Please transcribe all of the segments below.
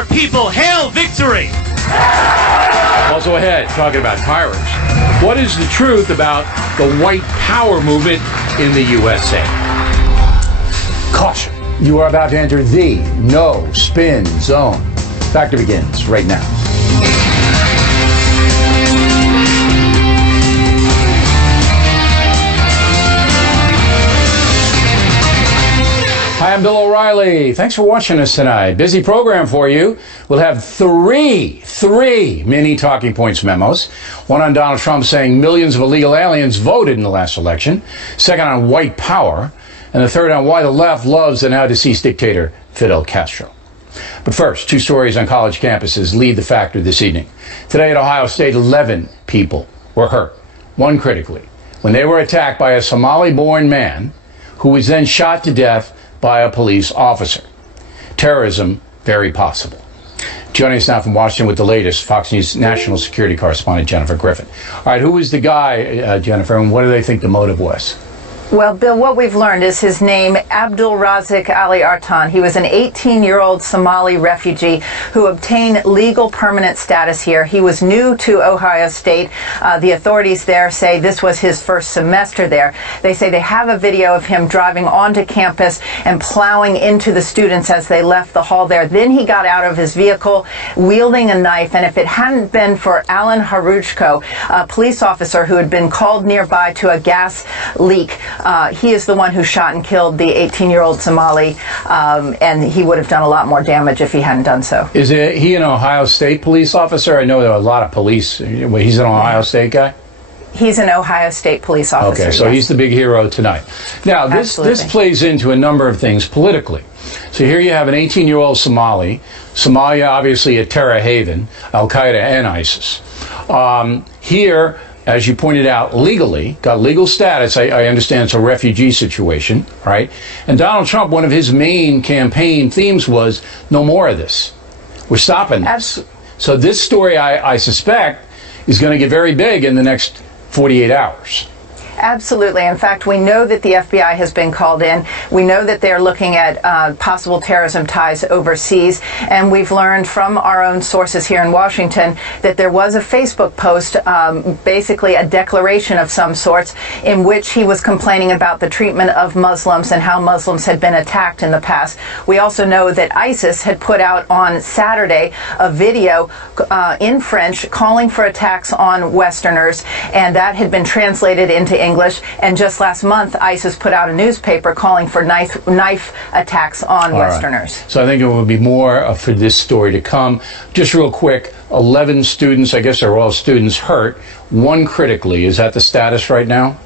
our people hail victory. Also ahead, talking about firearms. What is the truth about the white power movement in the USA? Caution. You are about to enter the no spin zone. Factor begins right now. Hi, I'm Bill O'Reilly. Thanks for watching us tonight. Busy program for you. We'll have three mini talking points memos. One on Donald Trump saying millions of illegal aliens voted in the last election. Second on white power. And the third on why the left loves the now deceased dictator Fidel Castro. But first, two stories on college campuses lead the factor this evening. Today at Ohio State, 11 people were hurt, one critically, when they were attacked by a Somali-born man who was then shot to death by a police officer. Terrorism, very possible. Joining us now from Washington with the latest, Fox News national security correspondent Jennifer Griffin. All right, who was the guy, Jennifer, and what do they think the motive was? Well, Bill, what we've learned is his name, Abdul Razik Ali Artan. He was an 18-year-old Somali refugee who obtained legal permanent status here. He was new to Ohio State. The authorities there say this was his first semester there. They say they have a video of him driving onto campus and plowing into the students as they left the hall there. Then he got out of his vehicle wielding a knife, and if it hadn't been for Alan Harujko, a police officer who had been called nearby to a gas leak, he is the one who shot and killed the 18-year-old Somali, and he would have done a lot more damage if he hadn't done so. Is he an Ohio State police officer? I know there are a lot of police. He's an Ohio State guy? He's an Ohio State police officer. Okay, so yes. He's the big hero tonight. Now, this plays into a number of things politically. So here you have an 18-year-old Somali. Somalia, obviously a terror haven, Al-Qaeda and ISIS. Here, as you pointed out, legally, got legal status. I understand it's a refugee situation, right? And Donald Trump, one of his main campaign themes was, no more of this. We're stopping this. So this story, I suspect, is going to get very big in the next 48 hours. Absolutely. In fact, we know that the FBI has been called in. We know that they're looking at possible terrorism ties overseas. And we've learned from our own sources here in Washington that there was a Facebook post, basically a declaration of some sorts, in which he was complaining about the treatment of Muslims and how Muslims had been attacked in the past. We also know that ISIS had put out on Saturday a video in French calling for attacks on Westerners, and that had been translated into English. And just last month, ISIS put out a newspaper calling for knife attacks on Westerners. So I think it will be more for this story to come. Just real quick, 11 students, I guess they're all students, hurt, one critically. Is that the status right now?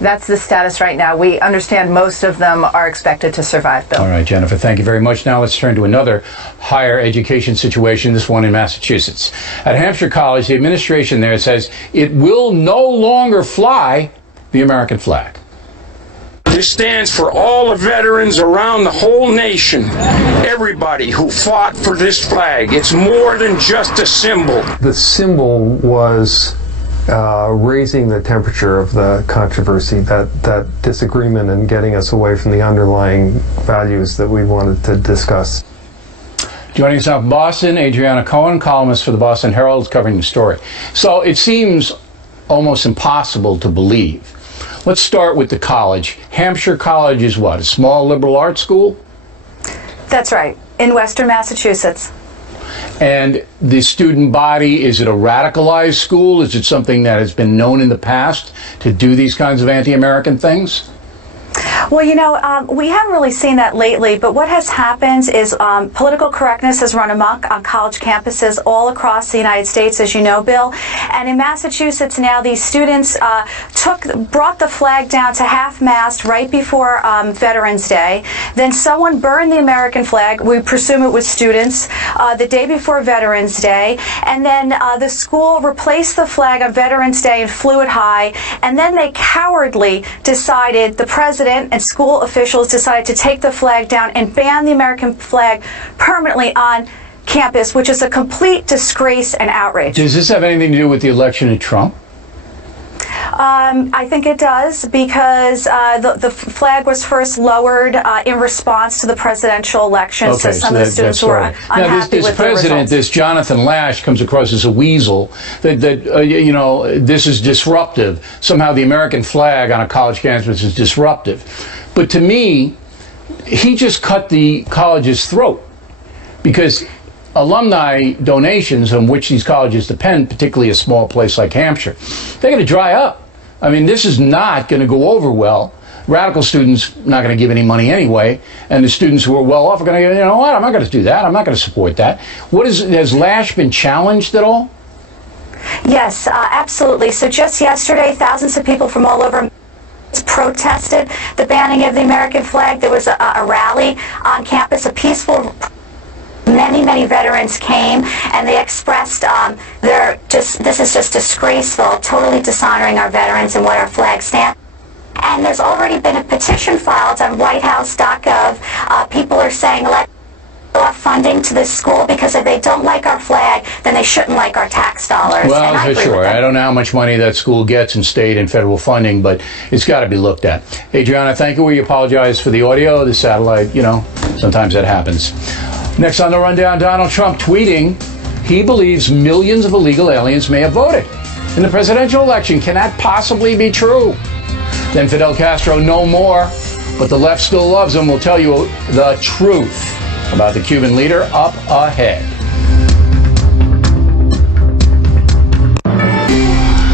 That's the status right now. We understand most of them are expected to survive, Bill. All right, Jennifer, thank you very much. Now let's turn to another higher education situation, this one in Massachusetts. At Hampshire College, the administration there says it will no longer fly the American flag. This stands for all the veterans around the whole nation, everybody who fought for this flag. It's more than just a symbol. The symbol was raising the temperature of the controversy, that disagreement, and getting us away from the underlying values that we wanted to discuss. Joining us now from Boston, Adriana Cohen, columnist for the Boston Herald, is covering the story. So it seems almost impossible to believe. Let's start with the college. Hampshire College is what, a small liberal arts school? That's right, in Western Massachusetts. And the student body, is it a radicalized school? Is it something that has been known in the past to do these kinds of anti-American things? Well, you know, we haven't really seen that lately, but what has happened is political correctness has run amok on college campuses all across the United States, as you know, Bill. And in Massachusetts now, these students brought the flag down to half-mast right before Veterans Day. Then someone burned the American flag. We presume it was students the day before Veterans Day. And then the school replaced the flag on Veterans Day and flew it high. And then they cowardly decided, the president and school officials decided to take the flag down and ban the American flag permanently on campus, which is a complete disgrace and outrage. Does this have anything to do with the election of Trump? I think it does, because the flag was first lowered in response to the presidential election. Okay, so some of the students were unhappy now, this with president, the results. this Jonathan Lash, comes across as a weasel. This is disruptive. Somehow the American flag on a college campus is disruptive. But to me, he just cut the college's throat, because alumni donations on which these colleges depend, particularly a small place like Hampshire, they're going to dry up. I mean, this is not going to go over well. Radical students not going to give any money anyway, and the students who are well off are going to go, you know what, I'm not going to do that. I'm not going to support that. Has Lash been challenged at all? Yes, absolutely. So just yesterday, thousands of people from all over protested the banning of the American flag. There was a rally on campus, a peaceful. Many veterans came, and they expressed this is just disgraceful, totally dishonoring our veterans and what our flag stands. And there's already been a petition filed on whitehouse.gov. People are saying, let's off funding to this school, because if they don't like our flag, then they shouldn't like our tax dollars. Well, sure. I don't know how much money that school gets in state and federal funding, but it's got to be looked at. Adriana, thank you. We apologize for the audio, the satellite, sometimes that happens. Next on the rundown, Donald Trump tweeting he believes millions of illegal aliens may have voted in the presidential election. Can that possibly be true? Then Fidel Castro, no more, but the left still loves him. We'll tell you the truth about the Cuban leader up ahead.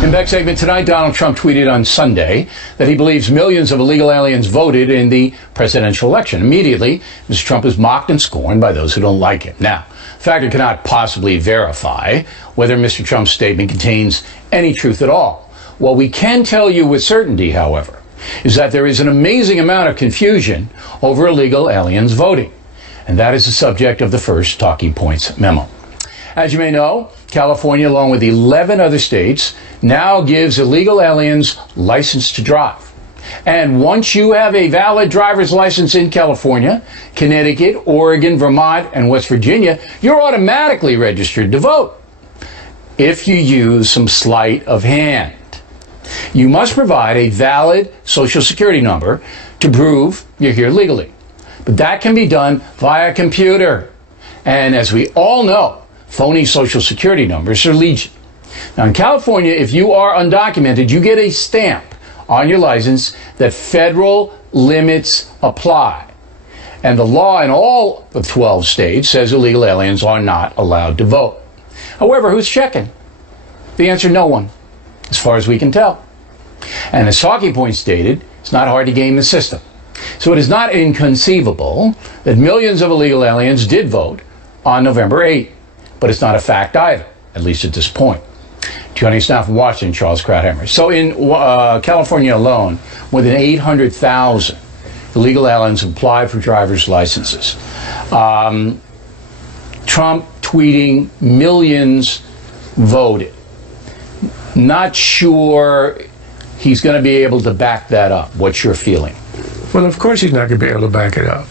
In Beck's segment tonight, Donald Trump tweeted on Sunday that he believes millions of illegal aliens voted in the presidential election. Immediately, Mr. Trump is mocked and scorned by those who don't like him. Now, the factor cannot possibly verify whether Mr. Trump's statement contains any truth at all. What we can tell you with certainty, however, is that there is an amazing amount of confusion over illegal aliens voting. And that is the subject of the first Talking Points memo. As you may know, California, along with 11 other states, now gives illegal aliens license to drive. And once you have a valid driver's license in California, Connecticut, Oregon, Vermont, and West Virginia, you're automatically registered to vote if you use some sleight of hand. You must provide a valid Social Security number to prove you're here legally. But that can be done via computer. And as we all know, phony Social Security numbers are legion. Now, in California, if you are undocumented, you get a stamp on your license that federal limits apply. And the law in all of 12 states says illegal aliens are not allowed to vote. However, who's checking? The answer, no one, as far as we can tell. And as Talking Points stated, it's not hard to game the system. So it is not inconceivable that millions of illegal aliens did vote on November 8th. But it's not a fact either, at least at this point. Joining us now from Washington, Charles Krauthammer. So in California alone, more than 800,000 illegal aliens applied for driver's licenses. Trump tweeting millions voted. Not sure he's going to be able to back that up. What's your feeling? Well, of course he's not going to be able to back it up.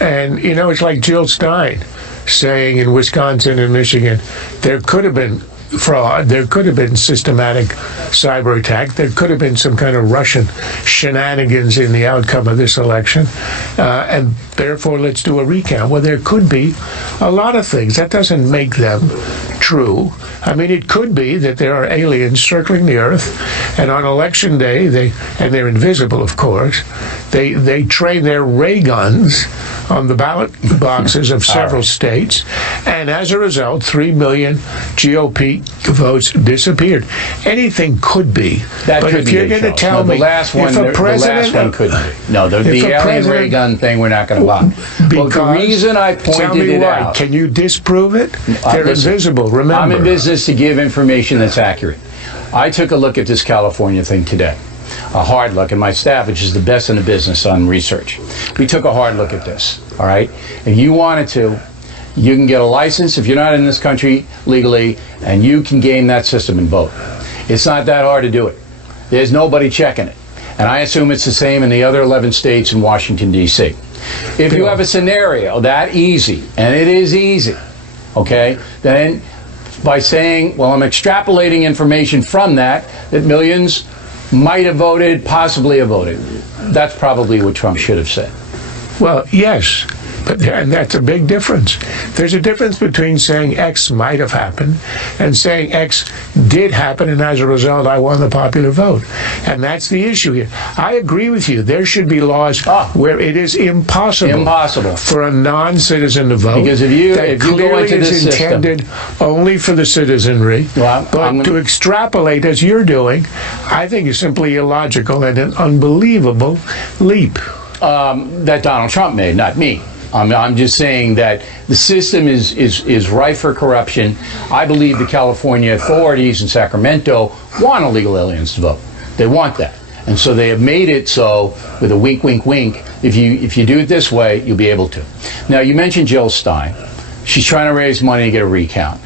And, it's like Jill Stein saying in Wisconsin and Michigan, there could have been fraud, there could have been systematic cyber attack, there could have been some kind of Russian shenanigans in the outcome of this election, and therefore let's do a recount. Well, there could be a lot of things. That doesn't make them true. I mean, it could be that there are aliens circling the earth, and on election day, they're invisible, of course, they train their ray guns on the ballot boxes of several states, and as a result, 3 million GOP votes disappeared. Anything could be. That but could if be you're going to tell me, the last one could be. No, the alien ray gun thing, we're not going to buy. Well, the reason I pointed it out. Can you disprove it? They're invisible. Remember, I'm in business to give information that's accurate. I took a look at this California thing today. A hard look, and my staff, which is the best in the business on research, we took a hard look at this, all right? If you wanted to, you can get a license if you're not in this country legally, and you can game that system and vote. It's not that hard to do it. There's nobody checking it. And I assume it's the same in the other 11 states in Washington, D.C. If you have a scenario that easy, and it is easy, okay, then by saying, well, I'm extrapolating information from that millions might have voted, possibly have voted. That's probably what Trump should have said. Well, yes, and that's a big difference. There's a difference between saying X might have happened and saying X did happen, and as a result, I won the popular vote. And that's the issue here. I agree with you. There should be laws where it is impossible for a non-citizen to vote. Because if you go into this is intended only for the citizenry, but to extrapolate as you're doing, I think is simply illogical and an unbelievable leap. That Donald Trump made, not me. I'm just saying that the system is rife for corruption. I believe the California authorities in Sacramento want illegal aliens to vote. They want that. And so they have made it so, with a wink, wink, wink, if you do it this way, you'll be able to. Now, you mentioned Jill Stein. She's trying to raise money to get a recount.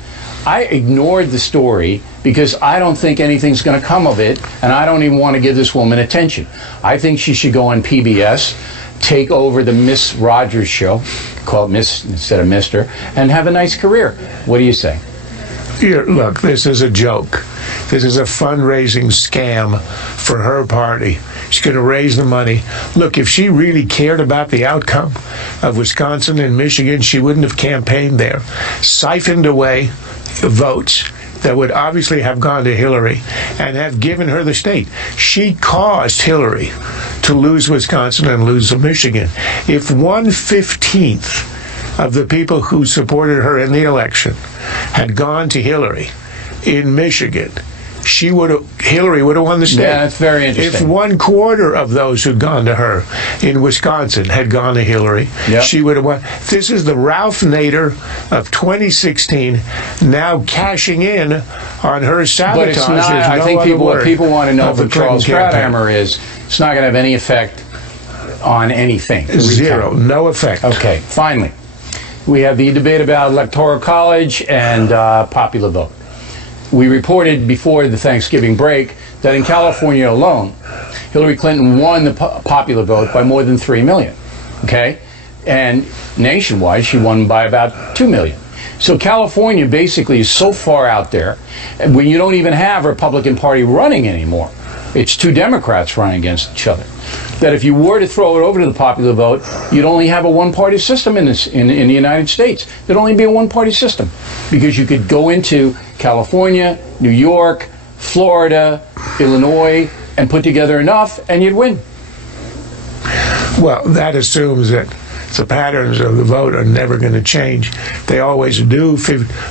I ignored the story because I don't think anything's going to come of it, and I don't even want to give this woman attention. I think she should go on PBS, take over the Miss Rogers show, call it Miss instead of Mr., and have a nice career. What do you say? Here, look, this is a joke. This is a fundraising scam for her party. She's going to raise the money. Look, if she really cared about the outcome of Wisconsin and Michigan, she wouldn't have campaigned there. Siphoned away votes that would obviously have gone to Hillary and have given her the state. She caused Hillary to lose Wisconsin and lose Michigan. If 1/15 of the people who supported her in the election had gone to Hillary in Michigan, Hillary would have won the state. Yeah, that's very interesting. If 1/4 of those who'd gone to her in Wisconsin had gone to Hillary, she would have won. This is the Ralph Nader of 2016 now cashing in on her sabotage. But it's not, I think what people want to know from Charles Krauthammer is it's not going to have any effect on anything. Zero. No effect. Okay, finally. We have the debate about Electoral College and popular vote. We reported before the Thanksgiving break that in California alone, Hillary Clinton won the popular vote by more than 3 million. Okay? And nationwide, she won by about 2 million. So California basically is so far out there when you don't even have a Republican Party running anymore. It's two Democrats running against each other. That if you were to throw it over to the popular vote, you'd only have a one-party system in the United States. There'd only be a one-party system because you could go into California, New York, Florida, Illinois, and put together enough, and you'd win. Well, that assumes that the patterns of the vote are never going to change. They always do.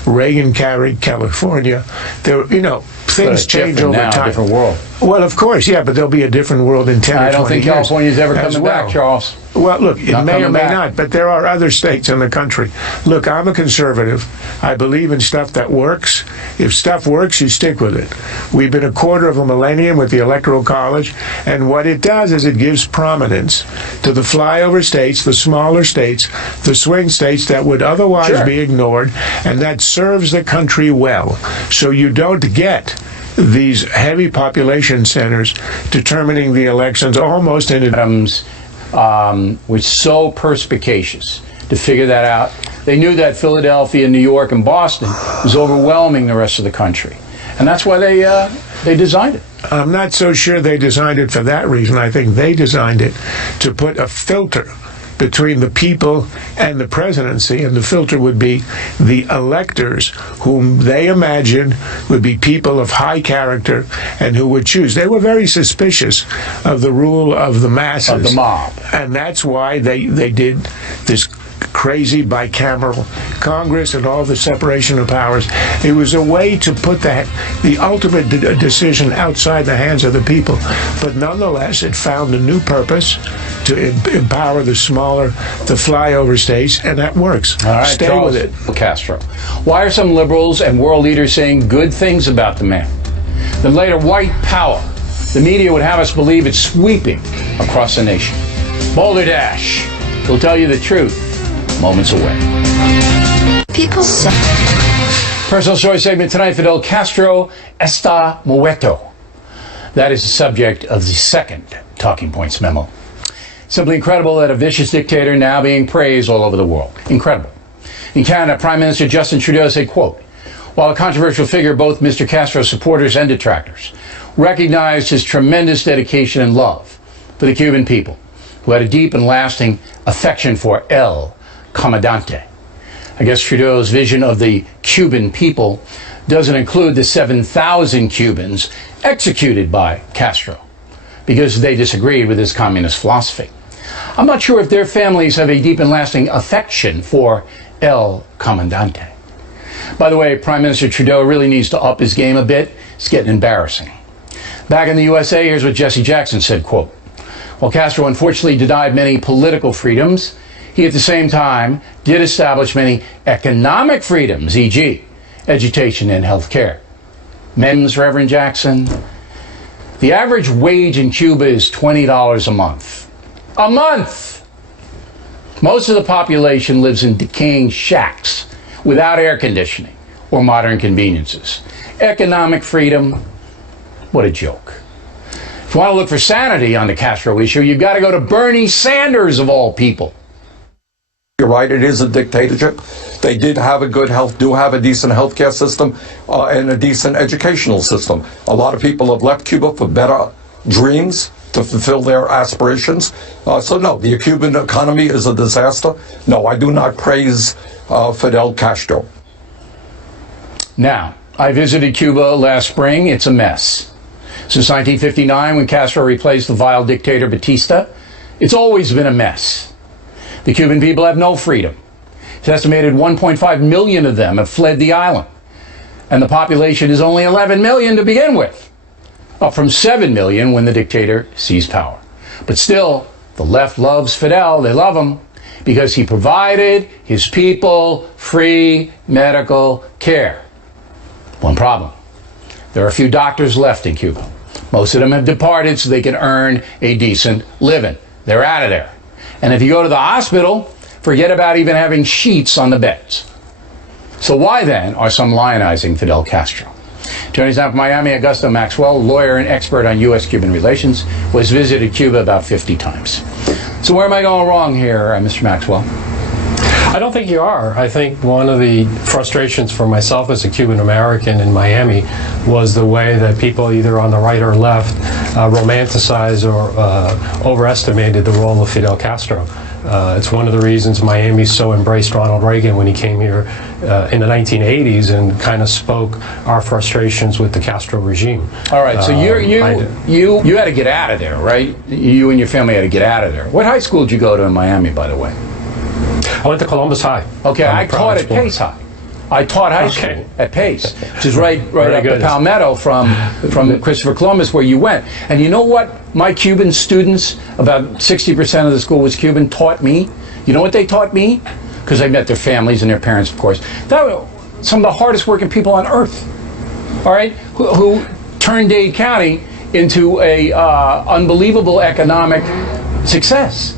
Reagan carried California. Things change over time. Different world. Well, of course, yeah, but there'll be a different world in 10 or 20 years. I don't think California's ever coming back, Charles. Well, look, it may or may not, but there are other states in the country. Look, I'm a conservative. I believe in stuff that works. If stuff works, you stick with it. We've been a quarter of a millennium with the Electoral College, and what it does is it gives prominence to the flyover states, the smaller states, the swing states that would otherwise be ignored, and that serves the country well. So you don't get these heavy population centers determining the elections almost in advance. Was so perspicacious to figure that out. They knew that Philadelphia, New York, and Boston was overwhelming the rest of the country. And that's why they designed it. I'm not so sure they designed it for that reason. I think they designed it to put a filter between the people and the presidency, and the filter would be the electors whom they imagined would be people of high character and who would choose. They were very suspicious of the rule of the masses. Of the mob. And that's why they did this crazy bicameral Congress and all the separation of powers. It was a way to put the ultimate decision outside the hands of the people. But nonetheless, it found a new purpose to empower the smaller, the flyover states, and that works. All right, Stay Charles with it. Castro. Why are some liberals and world leaders saying good things about the man? Then later, white power. The media would have us believe it's sweeping across the nation. Boulder Dash will tell you the truth moments away. People say. Personal story segment tonight, Fidel Castro está muerto. That is the subject of the second Talking Points memo. Simply incredible that a vicious dictator now being praised all over the world. Incredible. In Canada, Prime Minister Justin Trudeau said, quote, while a controversial figure, both Mr. Castro's supporters and detractors recognized his tremendous dedication and love for the Cuban people, who had a deep and lasting affection for El Comandante. I guess Trudeau's vision of the Cuban people doesn't include the 7,000 Cubans executed by Castro because they disagreed with his communist philosophy. I'm not sure if their families have a deep and lasting affection for El Comandante. By the way, Prime Minister Trudeau really needs to up his game a bit. It's getting embarrassing. Back in the USA, here's what Jesse Jackson said, quote, "While Castro unfortunately denied many political freedoms, he at the same time did establish many economic freedoms, e.g., education and health care." MEMS, Reverend Jackson. The average wage in Cuba is $20 a month. A month! Most of the population lives in decaying shacks without air conditioning or modern conveniences. Economic freedom? What a joke. If you want to look for sanity on the Castro issue, you've got to go to Bernie Sanders, of all people. You're right, it is a dictatorship. They did have a good do have a decent healthcare system and a decent educational system. A lot of people have left Cuba for better dreams to fulfill their aspirations. So no, the Cuban economy is a disaster. No, I do not praise Fidel Castro. Now, I visited Cuba last spring. It's a mess. Since 1959, when Castro replaced the vile dictator Batista, it's always been a mess. The Cuban people have no freedom. It's estimated 1.5 million of them have fled the island. And the population is only 11 million to begin with, up from 7 million when the dictator seized power. But still, the left loves Fidel. They love him because he provided his people free medical care. One problem. There are a few doctors left in Cuba. Most of them have departed so they can earn a decent living. They're out of there. And if you go to the hospital, forget about even having sheets on the beds. So why then are some lionizing Fidel Castro? Joining us now from Miami, Augusta Maxwell, lawyer and expert on U.S.-Cuban relations, was visited Cuba about 50 times. So where am I going wrong here, Mr. Maxwell? I don't think you are. I think one of the frustrations for myself as a Cuban American in Miami was the way that people either on the right or left romanticized or overestimated the role of Fidel Castro. It's one of the reasons Miami so embraced Ronald Reagan when he came here in the 1980s and kind of spoke our frustrations with the Castro regime. All right, so you had to get out of there, right? You and your family had to get out of there. What high school did you go to in Miami, by the way? I went to Columbus High. Okay, I taught at Pace High. I taught high school at Pace, which is right up the Palmetto from Christopher Columbus, where you went. And you know what my Cuban students, about 60% of the school was Cuban, taught me? You know what they taught me? Because I met their families and their parents, of course. That were some of the hardest working people on earth, all right, who turned Dade County into a unbelievable economic success.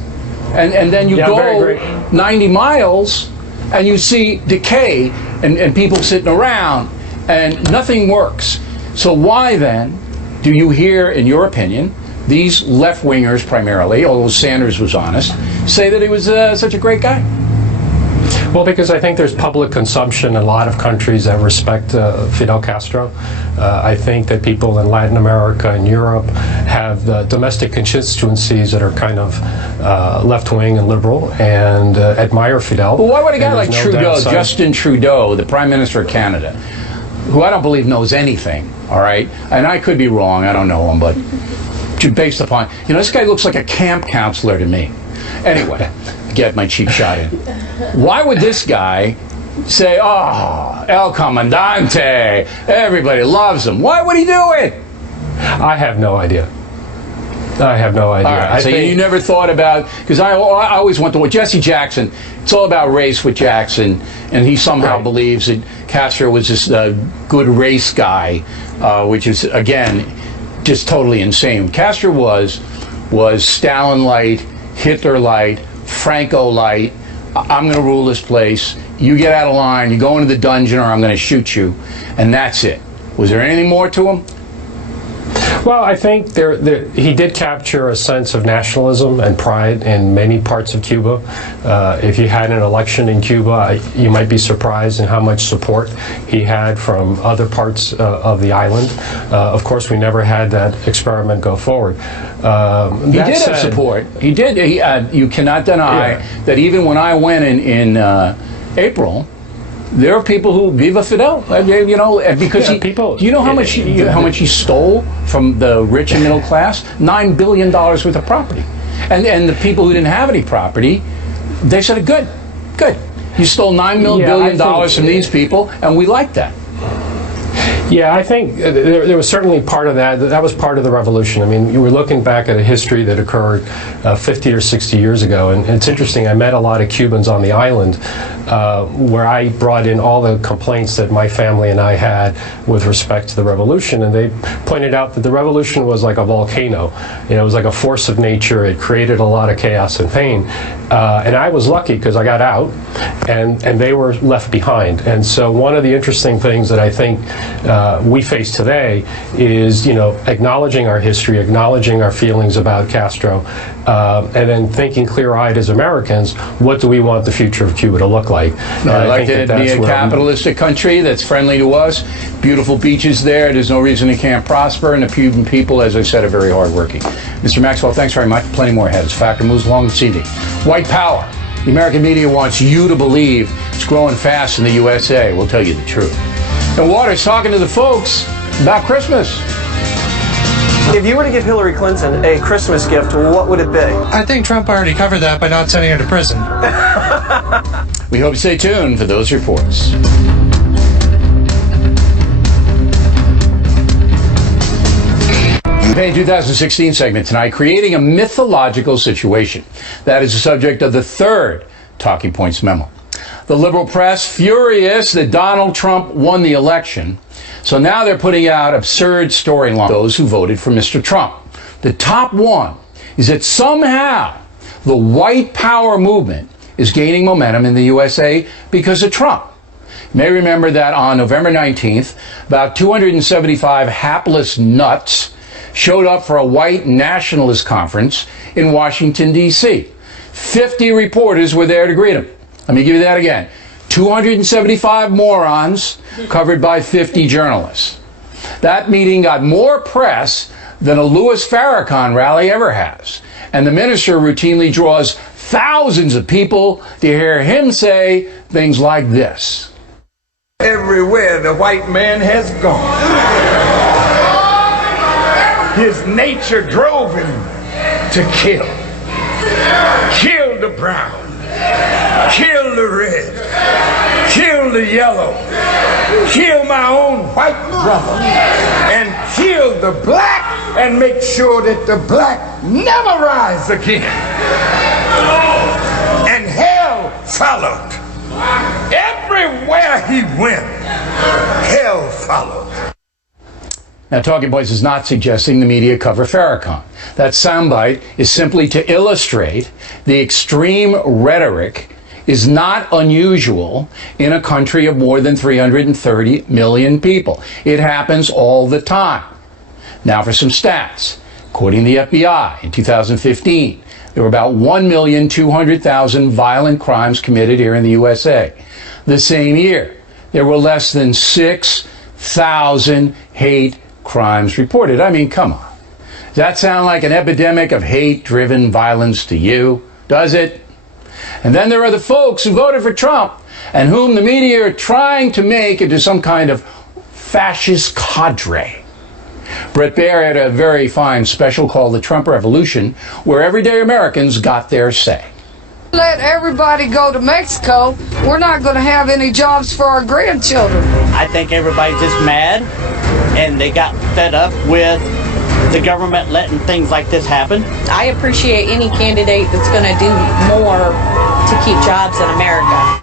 And then you go 90 miles and you see decay and people sitting around and nothing works. So why then do you hear, in your opinion, these left-wingers primarily, although Sanders was honest, say that he was such a great guy? Well, because I think there's public consumption in a lot of countries that respect Fidel Castro. I think that people in Latin America and Europe have domestic constituencies that are kind of left-wing and liberal and admire Fidel. Well, why would a guy like Trudeau, Justin Trudeau, the Prime Minister of Canada, who I don't believe knows anything, all right, and I could be wrong, I don't know him, but based upon, this guy looks like a camp counselor to me. Anyway, get my cheap shot in. Why would this guy say, oh, El Comandante, everybody loves him? Why would he do it? I have no idea. I have no idea. All right, so you never thought about, because I always went to Jesse Jackson, it's all about race with Jackson, and he somehow believes that Castro was just a good race guy, which is, again, just totally insane. Castro was Stalin-light, Hitler-light, Franco-light. I'm going to rule this place. You get out of line, you go into the dungeon, or I'm going to shoot you. And that's it. Was there anything more to him? Well, I think he did capture a sense of nationalism and pride in many parts of Cuba. If you had an election in Cuba, you might be surprised in how much support he had from other parts of the island. Of course, we never had that experiment go forward. He did have support. He did. You cannot deny that even when I went in April, there are people who Viva Fidel, you know, because do you know how much he stole from the rich and middle class? $9 billion worth of property, and the people who didn't have any property, they said, good, you stole $9 billion from these people, and we like that. Yeah, I think there was certainly part of that. That was part of the revolution. I mean, you were looking back at a history that occurred 50 or 60 years ago, and it's interesting. I met a lot of Cubans on the island where I brought in all the complaints that my family and I had with respect to the revolution, and they pointed out that the revolution was like a volcano. You know, it was like a force of nature. It created a lot of chaos and pain. And I was lucky because I got out, and they were left behind. And so one of the interesting things that I think we face today is, you know, acknowledging our history, acknowledging our feelings about Castro, and then thinking clear-eyed as Americans, what do we want the future of Cuba to look like? I'd like it to be a capitalistic country that's friendly to us, beautiful beaches there, there's no reason it can't prosper, and the Cuban people, as I said, are very hardworking. Mr. Maxwell, thanks very much. Plenty more ahead as Factor moves along this evening. White power. The American media wants you to believe it's growing fast in the USA. We'll tell you the truth. And Waters talking to the folks about Christmas. If you were to give Hillary Clinton a Christmas gift, what would it be? I think Trump already covered that by not sending her to prison. We hope you stay tuned for those reports. Campaign 2016 segment tonight, creating a mythological situation. That is the subject of the third Talking Points memo. The liberal press furious that Donald Trump won the election, so now they're putting out absurd storylines. Those who voted for Mr. Trump. The top one is that somehow the white power movement is gaining momentum in the USA because of Trump. You may remember that on November 19th, about 275 hapless nuts showed up for a white nationalist conference in Washington, D.C. 50 reporters were there to greet him. Let me give you that again. 275 morons covered by 50 journalists. That meeting got more press than a Louis Farrakhan rally ever has. And the minister routinely draws thousands of people to hear him say things like this. Everywhere the white man has gone, his nature drove him to kill. Kill the brown, kill the red, kill the yellow, kill my own white brother, and kill the black, and make sure that the black never rise again. And hell followed. Everywhere he went, hell followed. Now, Talking Points is not suggesting the media cover Farrakhan. That soundbite is simply to illustrate the extreme rhetoric is not unusual in a country of more than 330 million people. It happens all the time. Now for some stats. According to the FBI, in 2015, there were about 1,200,000 violent crimes committed here in the USA. The same year, there were less than 6,000 hate crimes reported. I mean, come on. Does that sound like an epidemic of hate-driven violence to you? Does it? And then there are the folks who voted for Trump and whom the media are trying to make into some kind of fascist cadre. Bret Baier had a very fine special called The Trump Revolution, where everyday Americans got their say. Let everybody go to Mexico, we're not going to have any jobs for our grandchildren. I think everybody's just mad, and they got fed up with the government letting things like this happen. I appreciate any candidate that's going to do more to keep jobs in America.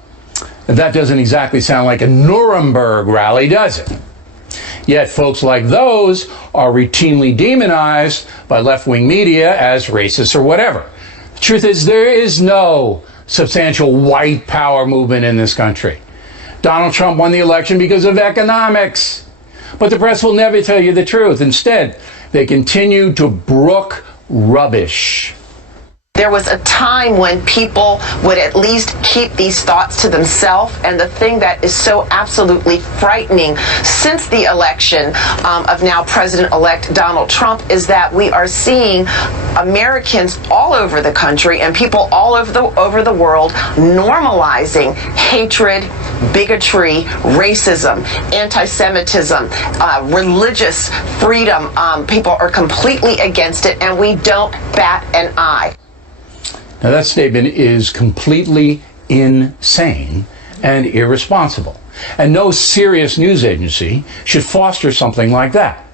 That doesn't exactly sound like a Nuremberg rally, does it? Yet folks like those are routinely demonized by left-wing media as racist or whatever. The truth is, there is no substantial white power movement in this country. Donald Trump won the election because of economics. But the press will never tell you the truth. Instead, They continue to brook rubbish. There was a time when people would at least keep these thoughts to themselves, and the thing that is so absolutely frightening since the election of now President-elect Donald Trump is that we are seeing Americans all over the country and people all over the world normalizing hatred, bigotry, racism, anti-Semitism, religious freedom. People are completely against it, and we don't bat an eye. Now, that statement is completely insane and irresponsible. And no serious news agency should foster something like that.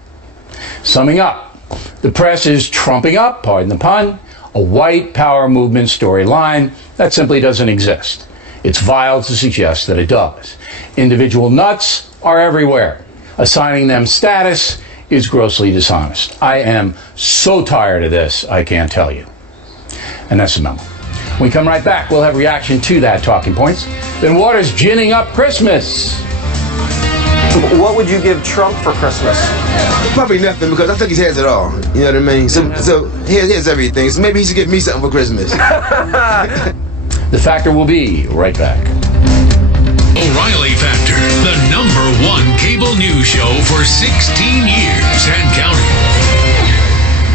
Summing up, the press is trumping up, pardon the pun, a white power movement storyline that simply doesn't exist. It's vile to suggest that it does. Individual nuts are everywhere. Assigning them status is grossly dishonest. I am so tired of this, I can't tell you. And that's the memo. When we come right back, we'll have reaction to that talking points. Then Waters ginning up Christmas. What would you give Trump for Christmas? Probably nothing, because I think he has it all. You know what I mean? So he has everything. So maybe he should give me something for Christmas. The Factor will be right back. O'Reilly Factor, the #1 cable news show for 16 years and counting.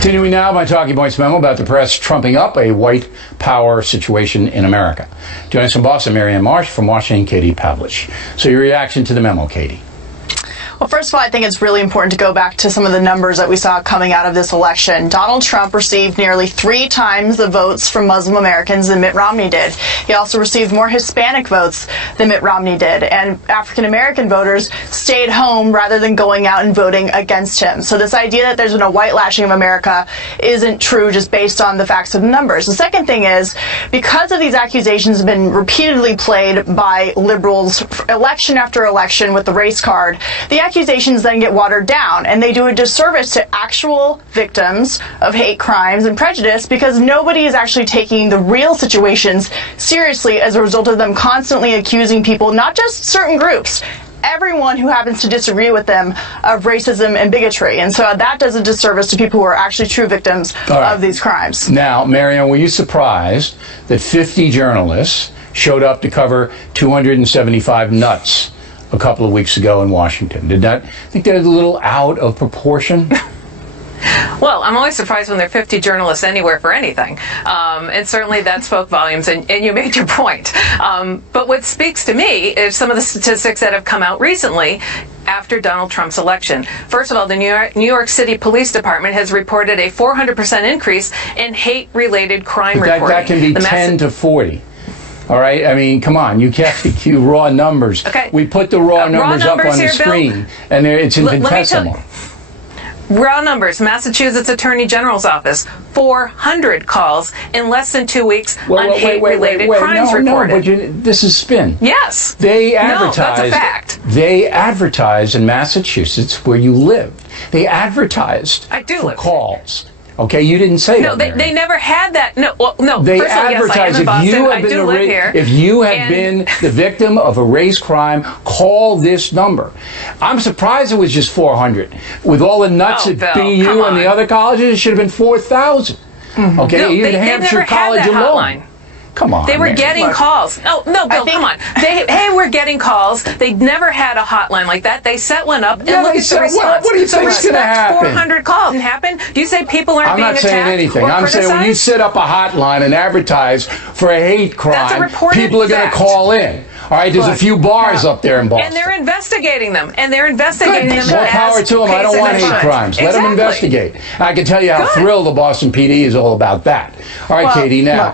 Continuing now, my talking points memo about the press trumping up a white power situation in America. Joining us from Boston, Marianne Marsh, from Washington, Katie Pavlich. So your reaction to the memo, Katie? Well, first of all, I think it's really important to go back to some of the numbers that we saw coming out of this election. Donald Trump received nearly 3 times the votes from Muslim Americans than Mitt Romney did. He also received more Hispanic votes than Mitt Romney did. And African American voters stayed home rather than going out and voting against him. So this idea that there's been a whitelashing of America isn't true just based on the facts of the numbers. The second thing is, because of these accusations have been repeatedly played by liberals election after election with the race card, the accusations then get watered down, and they do a disservice to actual victims of hate crimes and prejudice because nobody is actually taking the real situations seriously as a result of them constantly accusing people, not just certain groups, everyone who happens to disagree with them, of racism and bigotry. And so that does a disservice to people who are actually true victims of these crimes. Now, Marianne, were you surprised that 50 journalists showed up to cover 275 nuts a couple of weeks ago in Washington? Did that think that is a little out of proportion? Well, I'm always surprised when there are 50 journalists anywhere for anything. And certainly that spoke volumes, and you made your point. But what speaks to me is some of the statistics that have come out recently after Donald Trump's election. First of all, the New York City Police Department has reported a 400% increase in hate-related crime reporting. That can be 10 to 40. All right, I mean, come on, you can't cue raw numbers. Okay. We put the raw numbers up on the screen, and it's infinitesimal. Raw numbers, Massachusetts Attorney General's Office, 400 calls in less than 2 weeks on hate-related crimes reported. No, but this is spin. Yes. They advertise. No, that's a fact. They advertised in Massachusetts, where you lived. They advertised for calls. Okay, you didn't say that. No, they never had that. No, well, no. They first of all, yes, I am in Boston. I do live here. If you have been the victim of a race crime, call this number. I'm surprised it was just 400. With all the nuts at BU and the other colleges, it should have been 4,000. Mm-hmm. Okay, no, even Hampshire College alone. Come on. They were getting calls. Oh, no, Bill, come on. Hey, we're getting calls. They never had a hotline like that. They set one up, and look at the response. What do you think is going to happen? 400 calls didn't happen. Do you say people aren't being attacked? I'm not saying anything. I'm saying when you set up a hotline and advertise for a hate crime, people are going to call in. All right, there's a few bars up there in Boston. And they're investigating them. More power to them. I don't want hate crimes. Let them investigate. I can tell you how thrilled the Boston PD is all about that. All right, Katie, now.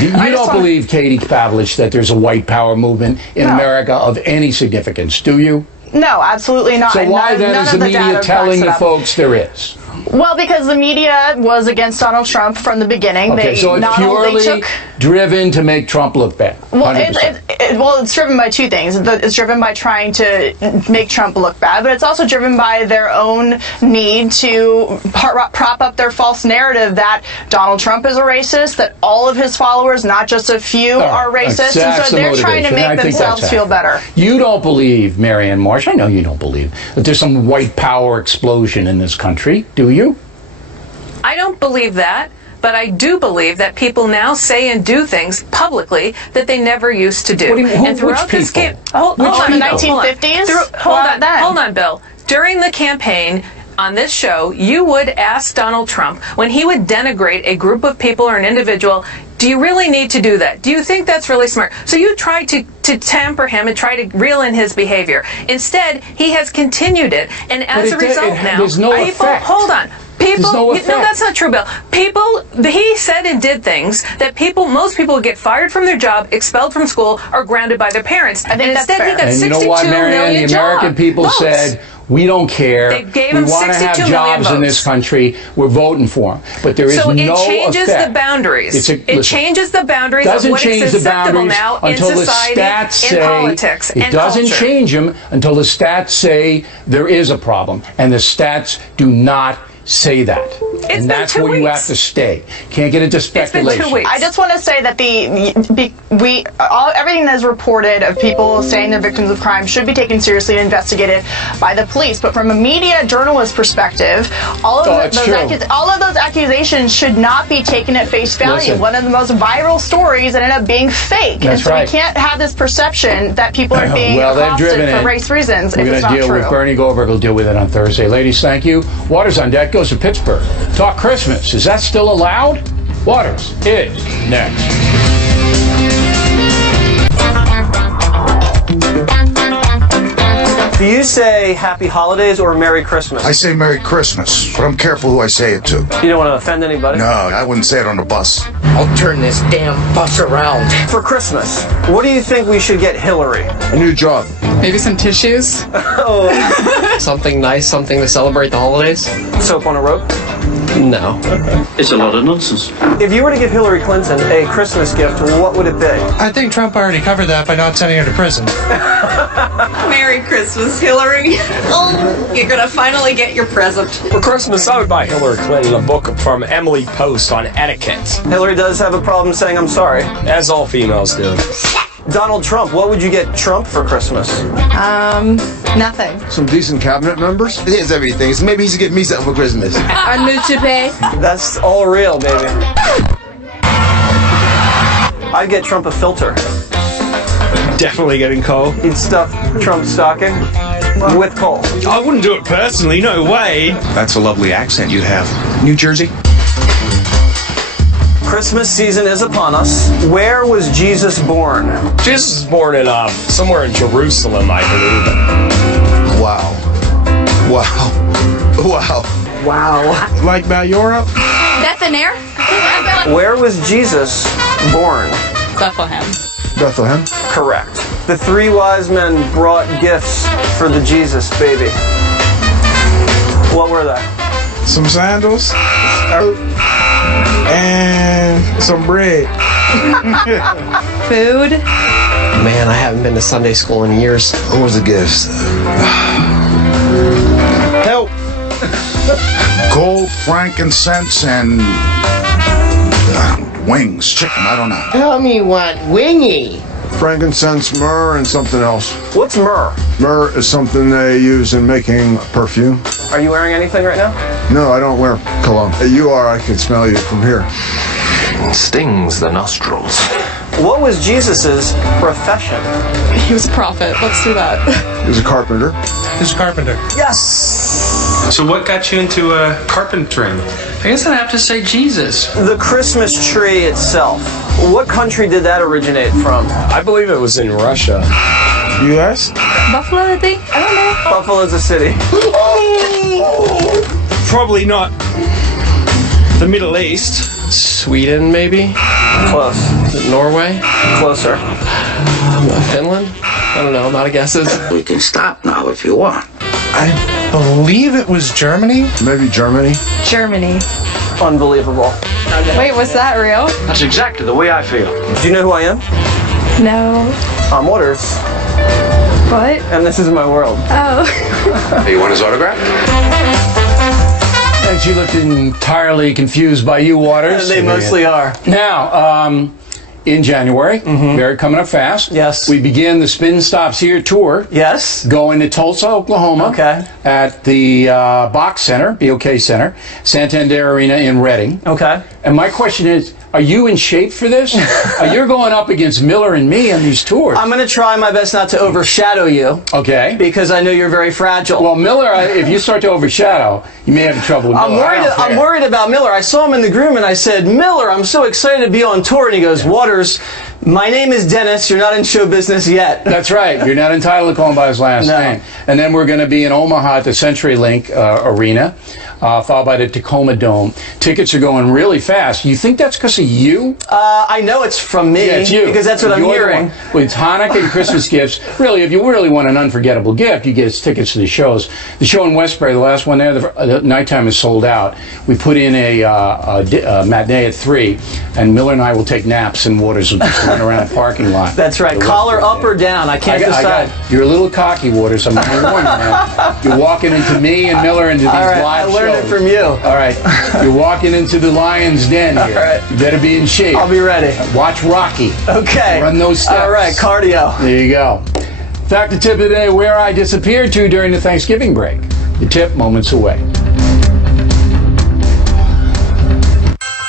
You don't believe, Katie Pavlich, that there's a white power movement in America of any significance, do you? No, absolutely not. So why then is the media telling you folks there is? Well, because the media was against Donald Trump from the beginning. Okay, so it's purely driven to make Trump look bad. Well, it's driven by two things. It's driven by trying to make Trump look bad, but it's also driven by their own need to prop up their false narrative that Donald Trump is a racist, that all of his followers, not just a few, are racist, and so they're trying to make themselves feel better. You don't believe, Marianne Marsh, I know you don't believe, that there's some white power explosion in this country, do you? I don't believe that. But I do believe that people now say and do things publicly that they never used to do. And throughout this game, hold on, the 1950s? Hold on, Bill. During the campaign on this show, you would ask Donald Trump, when he would denigrate a group of people or an individual, do you really need to do that? Do you think that's really smart? So you try to tamper him and try to reel in his behavior. Instead, he has continued it. And as a result now, there's no effect. Hold on. People, no, that's not true, Bill. He said and did things that most people would get fired from their job, expelled from school, or grounded by their parents. I think instead, he got and 62 you know what, Marianne? million The American people votes. said, we don't care. They gave we him want to have 62 million jobs in this country. We're voting for him. But there is no effect. So it changes the boundaries. It changes the boundaries of what is acceptable now in society, in politics, and culture. It doesn't change them until the stats say there is a problem. And the stats do not say that. And that's where you have to stay. Can't get into speculation. It's been 2 weeks. I just want to say that everything that is reported of people saying they're victims of crime should be taken seriously and investigated by the police. But from a media journalist perspective, all of those accusations should not be taken at face value. Listen. One of the most viral stories ended up being fake. That's and so right. we can't have this perception that people are being accosted for race reasons. We're going to deal with Bernie Goldberg. Will deal with it on Thursday. Ladies, thank you. Waters on Deck goes to Pittsburgh. Talk Christmas. Is that still allowed? Waters is next. Do you say Happy Holidays or Merry Christmas? I say Merry Christmas, but I'm careful who I say it to. You don't want to offend anybody? No, I wouldn't say it on the bus. I'll turn this damn bus around. For Christmas, what do you think we should get Hillary? A new job. Maybe some tissues. Something nice, something to celebrate the holidays. Soap on a rope? No. It's a lot of nonsense. If you were to give Hillary Clinton a Christmas gift, what would it be? I think Trump already covered that by not sending her to prison. Merry Christmas, Hillary. Oh, you're gonna finally get your present. For Christmas, I would buy Hillary Clinton a book from Emily Post on etiquette. Hillary does have a problem saying I'm sorry. As all females do. Donald Trump, what would you get Trump for Christmas? Nothing. Some decent cabinet members. He has everything, so maybe he should get me something for Christmas. A new toupee. That's all real, baby. I'd get Trump a filter. Definitely getting coal. He'd stuff Trump's stocking with coal. I wouldn't do it personally, no way. That's a lovely accent you have. New Jersey? Christmas season is upon us. Where was Jesus born? Jesus was born in somewhere in Jerusalem, I believe. Wow. Wow. Wow. Wow. Like Mayora? That's an air? Where was Jesus born? Bethlehem. Bethlehem? Correct. The three wise men brought gifts for the Jesus baby. What were they? Some sandals? And some bread. Food. Man, I haven't been to Sunday school in years. What was the gifts? Help! Gold, frankincense, and wings, chicken, I don't know. Tell me what wingy. Frankincense, myrrh, and something else. What's myrrh? Myrrh is something they use in making perfume. Are you wearing anything right now? No, I don't wear cologne. You are, I can smell you from here. It stings the nostrils. What was Jesus's profession? He was a prophet. Let's do that. He was a carpenter. He's a carpenter. Yes! So what got you into carpentering? I guess I'd have to say Jesus. The Christmas tree itself. What country did that originate from? I believe it was in Russia. U.S.? Buffalo, I think? I don't know. Buffalo's a city. Probably not the Middle East. Sweden, maybe? Close. Norway? Closer. Finland? I don't know, I'm out of guesses. We can stop now if you want. I believe it was Germany. Maybe Germany. Germany. Unbelievable. Wait, was that real? That's exactly the way I feel. Do you know who I am? No. I'm Waters. What? And this is my world. Oh. Hey, you want his autograph? And she looked entirely confused by you, Waters. They mostly are. Now, in January, very coming up fast. Yes. We begin the Spin Stops Here tour. Yes. Going to Tulsa, Oklahoma. Okay. At the BOK Center, BOK Center, Santander Arena in Reading. Okay. And my question is, are you in shape for this? You're going up against Miller and me on these tours. I'm going to try my best not to overshadow you. Okay. Because I know you're very fragile. Well, Miller, if you start to overshadow, you may have trouble with Miller. I'm worried about Miller. I saw him in the room and I said, Miller, I'm so excited to be on tour. And he goes, Waters, my name is Dennis. You're not in show business yet. That's right. You're not entitled to call him by his last name. And then we're going to be in Omaha at the CenturyLink Arena, followed by the Tacoma Dome. Tickets are going really fast. You think that's because of you? I know it's from me. Yeah, it's you. Because that's what I'm hearing. With Hanukkah and Christmas gifts, really, if you really want an unforgettable gift, you get tickets to the shows. The show in Westbury, the last one there, the nighttime is sold out. We put in a matinee at 3, and Miller and I will take naps in Waters will just run around the parking lot. That's right. Collar up or down. I can't decide. You're a little cocky, Waters. I'm going to warn you now. You're walking into me and Miller into these live shows. I learned it from you. All right. You're walking into the lion's den here. All right. You better be in shape. I'll be ready. Watch Rocky. Okay. Run those steps. All right. Cardio. There you go. Fact of tip of the day, where I disappeared to during the Thanksgiving break. The tip, moments away.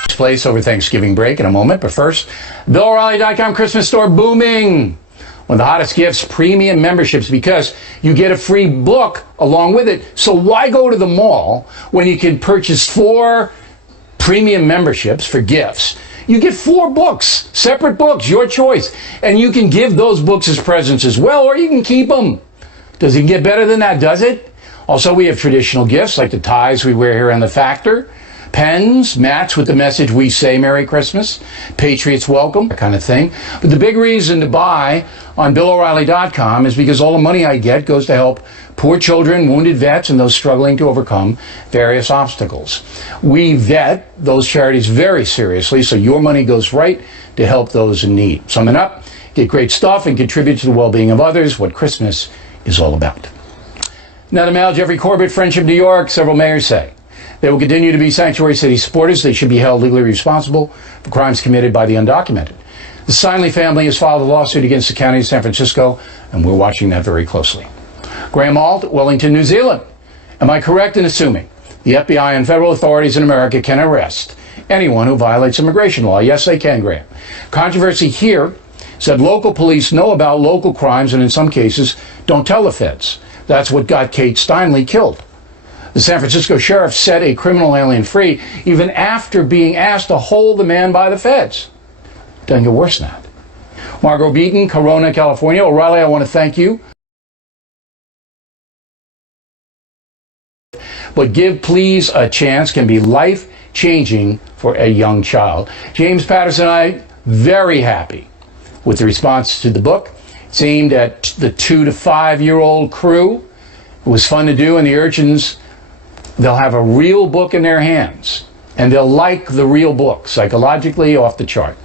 Place over Thanksgiving break in a moment, but first, BillO'Reilly.com Christmas store booming. One of the hottest gifts, premium memberships, because you get a free book along with it. So why go to the mall when you can purchase 4 premium memberships for gifts? You get 4 books, separate books, your choice, and you can give those books as presents as well, or you can keep them. Does it get better than that, does it? Also, we have traditional gifts like the ties we wear here on the Factor, pens, mats with the message we say Merry Christmas, Patriots welcome, that kind of thing. But the big reason to buy on BillO'Reilly.com is because all the money I get goes to help poor children, wounded vets, and those struggling to overcome various obstacles. We vet those charities very seriously, so your money goes right to help those in need. Summing up, get great stuff and contribute to the well-being of others, what Christmas is all about. Now to Mayor Jeffrey Corbett, Friendship New York, several mayors say they will continue to be sanctuary city supporters. They should be held legally responsible for crimes committed by the undocumented. The Sinley family has filed a lawsuit against the county of San Francisco, and we're watching that very closely. Graham Ault, Wellington, New Zealand. Am I correct in assuming the FBI and federal authorities in America can arrest anyone who violates immigration law? Yes, they can, Graham. Controversy here said local police know about local crimes and in some cases don't tell the feds. That's what got Kate Steinle killed. The San Francisco sheriff set a criminal alien free even after being asked to hold the man by the feds. Doesn't get worse than that. Margot Beaton, Corona, California. O'Reilly, I want to thank you. But Give Please a Chance can be life-changing for a young child. James Patterson and I, very happy with the response to the book. It's aimed at the 2 to 5-year-old crew. It was fun to do, and the urchins, they'll have a real book in their hands, and they'll like the real book, psychologically off the chart.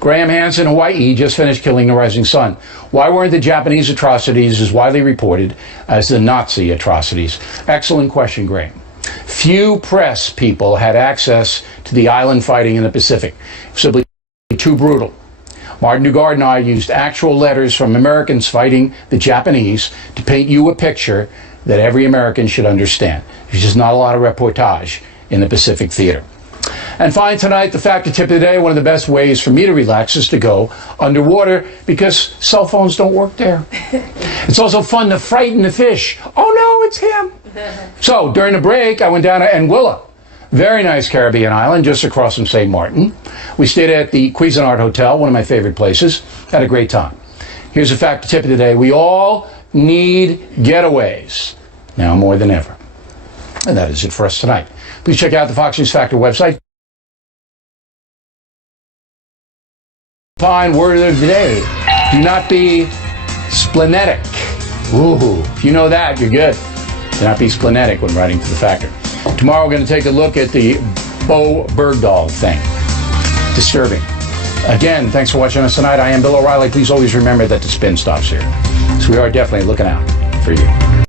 Graham Hansen, Hawaii, just finished killing the rising sun. Why weren't the Japanese atrocities as widely reported as the Nazi atrocities? Excellent question, Graham. Few press people had access to the island fighting in the Pacific. Simply too brutal. Martin Dugard and I used actual letters from Americans fighting the Japanese to paint you a picture that every American should understand. There's just not a lot of reportage in the Pacific Theater. And finally tonight, the fact of tip of the day, one of the best ways for me to relax is to go underwater because cell phones don't work there. It's also fun to frighten the fish. Oh no, it's him. So during the break, I went down to Anguilla. Very nice Caribbean island just across from St. Martin. We stayed at the Cuisinart Hotel, one of my favorite places. Had a great time. Here's a fact of tip of the day. We all need getaways now more than ever. And that is it for us tonight. Please check out the Fox News Factor website. Fine word of the day. Do not be splenetic. Ooh, if you know that, you're good. to not be splenetic when writing to the factor. Tomorrow we're going to take a look at the Bo Bergdahl thing. Disturbing. Again, thanks for watching us tonight. I am Bill O'Reilly. Please always remember that the spin stops here. So we are definitely looking out for you.